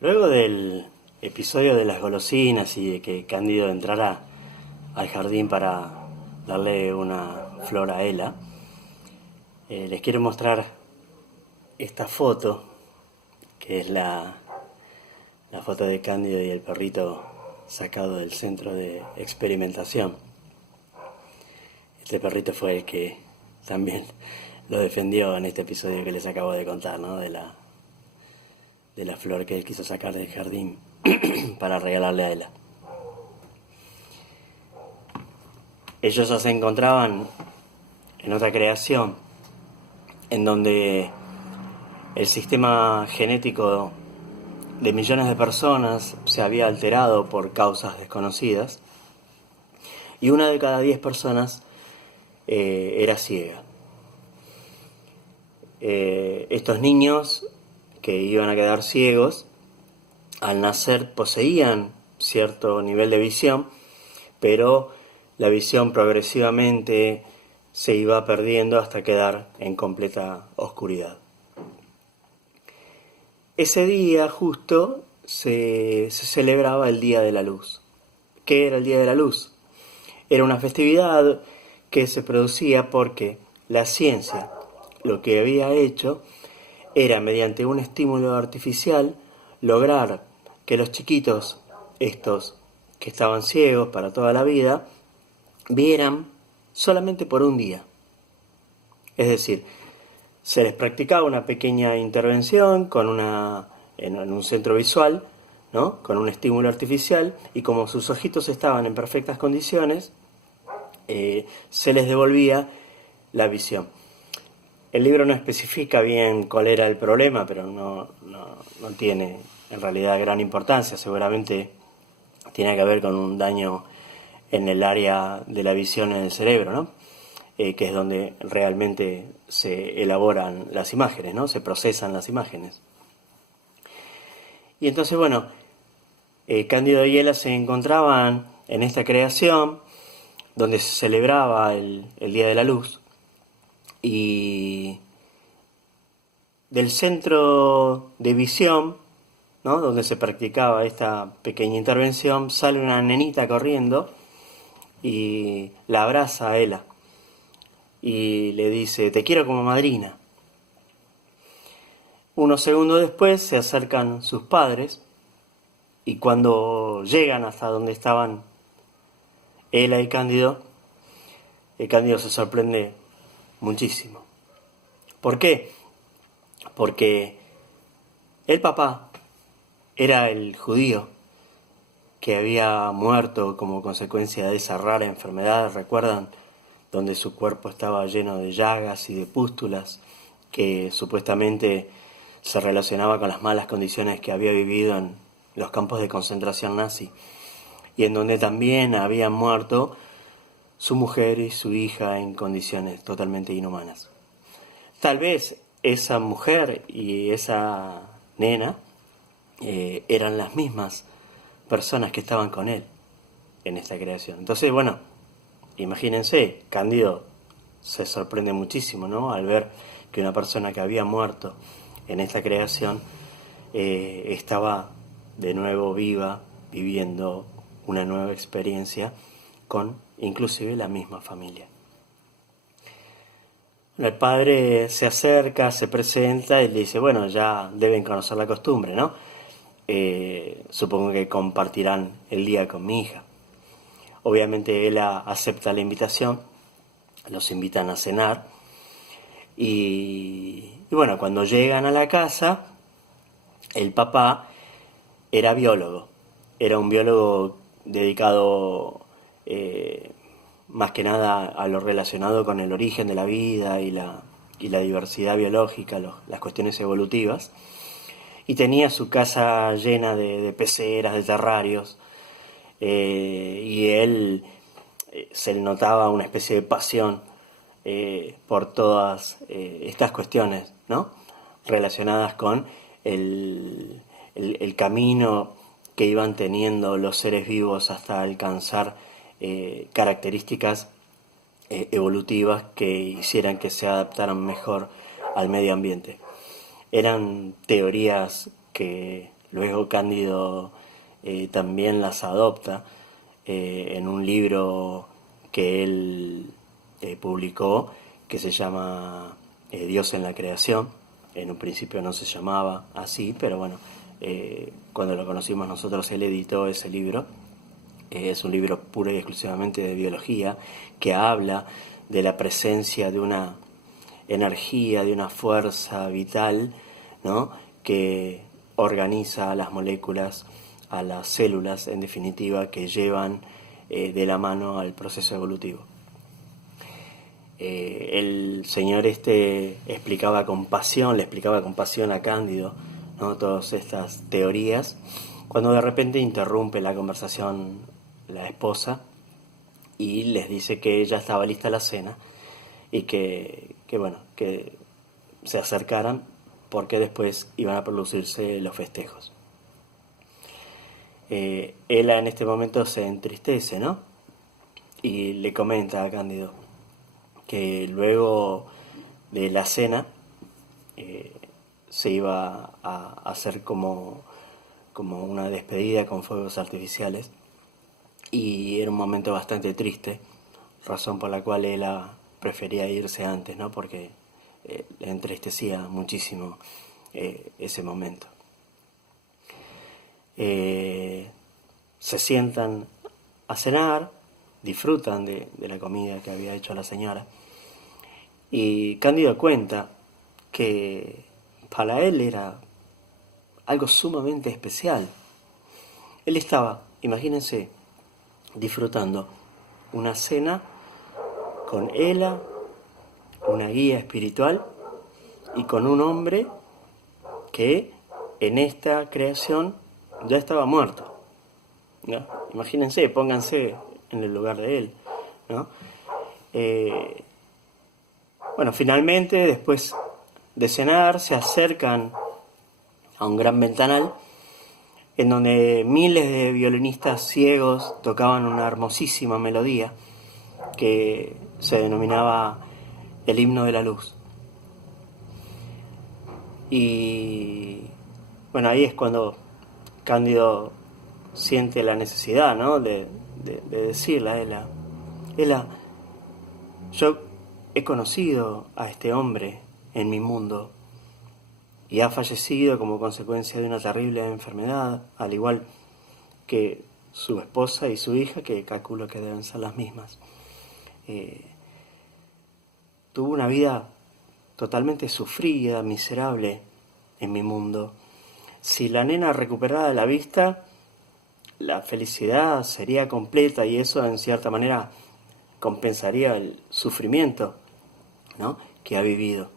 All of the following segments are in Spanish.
Luego del episodio de las golosinas y de que Cándido entrara al jardín para darle una flor a Ela, les quiero mostrar esta foto, que es la foto de Cándido y el perrito sacado del centro de experimentación. Este perrito fue el que también lo defendió en este episodio que les acabo de contar, ¿no? De la flor que él quiso sacar del jardín para regalarle a Ela. Ellos ya se encontraban en otra creación, en donde el sistema genético de millones de personas se había alterado por causas desconocidas, y una de cada 10 personas era ciega. Estos niños que iban a quedar ciegos, al nacer poseían cierto nivel de visión, pero la visión progresivamente se iba perdiendo hasta quedar en completa oscuridad. Ese día justo se celebraba el Día de la Luz. ¿Qué era el Día de la Luz? Era una festividad que se producía porque la ciencia lo que había hecho era, mediante un estímulo artificial, lograr que los chiquitos, estos que estaban ciegos para toda la vida, vieran solamente por un día. Es decir, se les practicaba una pequeña intervención en un centro visual, ¿no? Con un estímulo artificial, y como sus ojitos estaban en perfectas condiciones, se les devolvía la visión. El libro no especifica bien cuál era el problema, pero no tiene en realidad gran importancia. Seguramente tiene que ver con un daño en el área de la visión en el cerebro, ¿no? Que es donde realmente se elaboran las imágenes, ¿no? Se procesan las imágenes. Y entonces, bueno, Cándido y Ela se encontraban en esta creación donde se celebraba el Día de la Luz, y del centro de visión, ¿no? Donde se practicaba esta pequeña intervención, sale una nenita corriendo y la abraza a Ela y le dice: te quiero como madrina. Unos segundos después se acercan sus padres, y cuando llegan hasta donde estaban Ela y Cándido, el Cándido se sorprende muchísimo. ¿Por qué? Porque el papá era el judío que había muerto como consecuencia de esa rara enfermedad, ¿recuerdan? Donde su cuerpo estaba lleno de llagas y de pústulas, que supuestamente se relacionaba con las malas condiciones que había vivido en los campos de concentración nazi, y en donde también habían muerto su mujer y su hija en condiciones totalmente inhumanas. Tal vez esa mujer y esa nena eran las mismas personas que estaban con él en esta creación. Entonces, bueno, imagínense, Cándido se sorprende muchísimo, ¿no? Al ver que una persona que había muerto en esta creación estaba de nuevo viva, viviendo una nueva experiencia con inclusive la misma familia. El padre se acerca, se presenta y le dice: bueno, ya deben conocer la costumbre, ¿no? Supongo que compartirán el día con mi hija. Obviamente él acepta la invitación, los invitan a cenar, y bueno, cuando llegan a la casa, el papá era biólogo, era un biólogo dedicado más que nada a lo relacionado con el origen de la vida y la diversidad biológica, las cuestiones evolutivas, y tenía su casa llena de peceras, de terrarios, y él se le notaba una especie de pasión por todas estas cuestiones, ¿no? Relacionadas con el camino que iban teniendo los seres vivos hasta alcanzar características evolutivas que hicieran que se adaptaran mejor al medio ambiente. Eran teorías que Luego Cándido también las adopta en un libro que él publicó, que se llama Dios en la creación. En un principio no se llamaba así, pero bueno, cuando lo conocimos nosotros él editó ese libro. Es un libro puro y exclusivamente de biología, que habla de la presencia de una energía, de una fuerza vital, ¿no?, que organiza a las moléculas, a las células, en definitiva, que llevan de la mano al proceso evolutivo. El señor le explicaba con pasión a Cándido, ¿no?, todas estas teorías, cuando de repente interrumpe la conversación la esposa y les dice que ya estaba lista la cena y que se acercaran porque después iban a producirse los festejos. Ella en este momento se entristece, ¿no?, y le comenta a Cándido que luego de la cena se iba a hacer como una despedida con fuegos artificiales, y era un momento bastante triste, razón por la cual ella prefería irse antes, ¿no?, porque le entristecía muchísimo ese momento. Se sientan a cenar, disfrutan de la comida que había hecho la señora, y Cándido cuenta que para él era algo sumamente especial. Él estaba, imagínense, disfrutando una cena con ella, una guía espiritual, y con un hombre que en esta creación ya estaba muerto, ¿no? Imagínense, pónganse en el lugar de él, ¿no? Bueno, finalmente, después de cenar, se acercan a un gran ventanal en donde miles de violinistas ciegos tocaban una hermosísima melodía que se denominaba el himno de la luz. Y bueno, ahí es cuando Cándido siente la necesidad, ¿no?, de decirle a ella, yo he conocido a este hombre en mi mundo y ha fallecido como consecuencia de una terrible enfermedad, al igual que su esposa y su hija, que calculo que deben ser las mismas. Tuvo una vida totalmente sufrida, miserable en mi mundo. Si la nena recuperara la vista, la felicidad sería completa, y eso en cierta manera compensaría el sufrimiento, ¿no?, que ha vivido.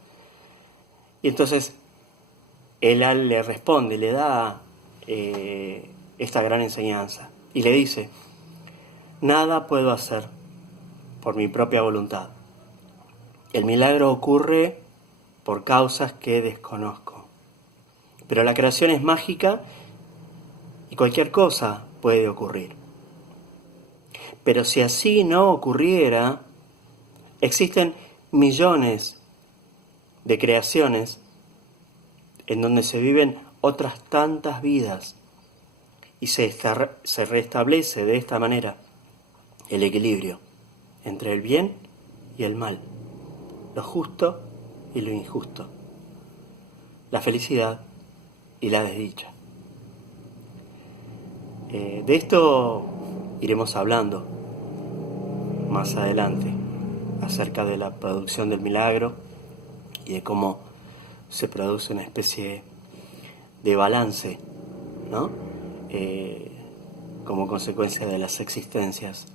Y entonces él le responde, le da esta gran enseñanza y le dice: nada puedo hacer por mi propia voluntad. El milagro ocurre por causas que desconozco. Pero la creación es mágica y cualquier cosa puede ocurrir. Pero si así no ocurriera, existen millones de creaciones en donde se viven otras tantas vidas y se restablece de esta manera el equilibrio entre el bien y el mal, lo justo y lo injusto, la felicidad y la desdicha. De esto iremos hablando más adelante, acerca de la producción del milagro y de cómo se produce una especie de balance, ¿no?, como consecuencia de las existencias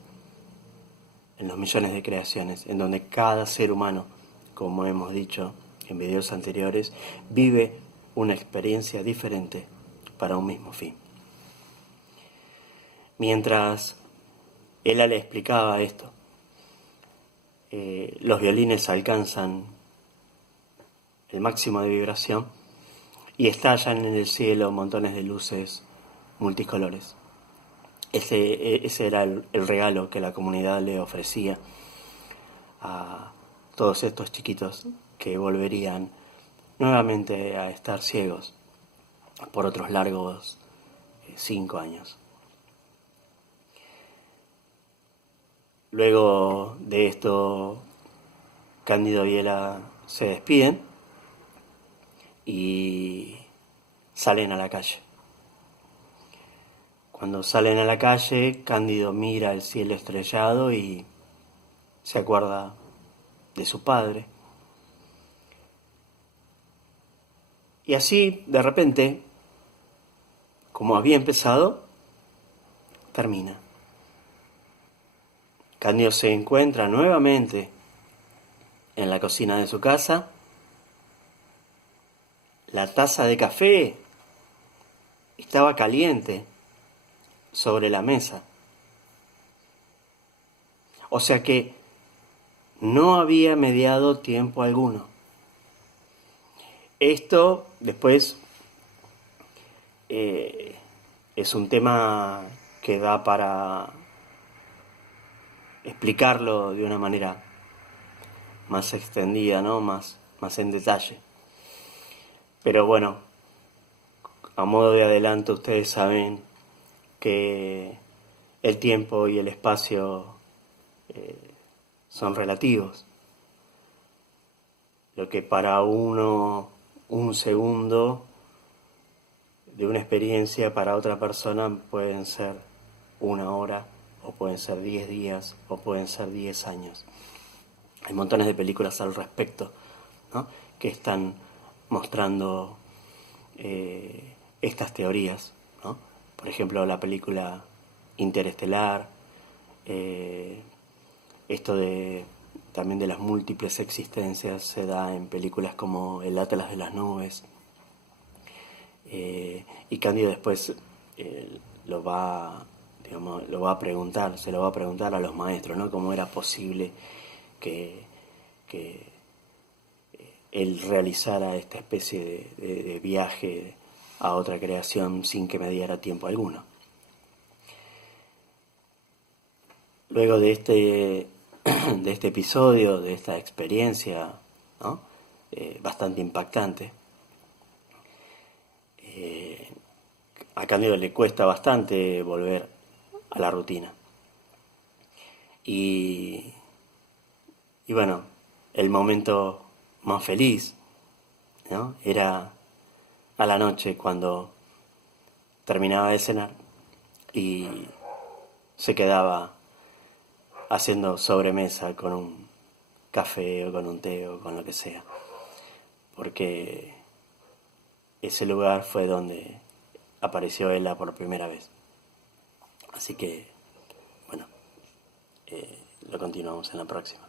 en los millones de creaciones, en donde cada ser humano, como hemos dicho en videos anteriores, vive una experiencia diferente para un mismo fin. Mientras ella le explicaba esto, los violines alcanzan el máximo de vibración y estallan en el cielo montones de luces multicolores. Ese era el regalo que la comunidad le ofrecía a todos estos chiquitos que volverían nuevamente a estar ciegos por otros largos 5 años. Luego de esto, Cándido y Ela se despiden y salen a la calle. Cuando salen a la calle, Cándido mira el cielo estrellado y se acuerda de su padre. Y así, de repente, como había empezado, termina. Cándido se encuentra nuevamente en la cocina de su casa. La taza de café estaba caliente sobre la mesa. O sea que no había mediado tiempo alguno. Esto después es un tema que da para explicarlo de una manera más extendida, ¿no? Más en detalle. Pero bueno, a modo de adelanto, ustedes saben que el tiempo y el espacio son relativos. Lo que para uno un segundo de una experiencia, para otra persona pueden ser 1 hora, o pueden ser 10 días, o pueden ser 10 años. Hay montones de películas al respecto, ¿no?, que están mostrando estas teorías, ¿no? Por ejemplo, la película Interestelar, esto también de las múltiples existencias se da en películas como El Atlas de las Nubes, y Cándido después lo va a preguntar, se lo va a preguntar a los maestros, ¿no?, cómo era posible que él realizara esta especie de viaje a otra creación sin que me diera tiempo alguno. Luego de este episodio, de esta experiencia, ¿no?, bastante impactante, a Cándido le cuesta bastante volver a la rutina. Y bueno, el momento más feliz, ¿no?, era a la noche cuando terminaba de cenar y se quedaba haciendo sobremesa con un café o con un té o con lo que sea, porque ese lugar fue donde apareció Ela por primera vez. Así que, bueno, lo continuamos en la próxima.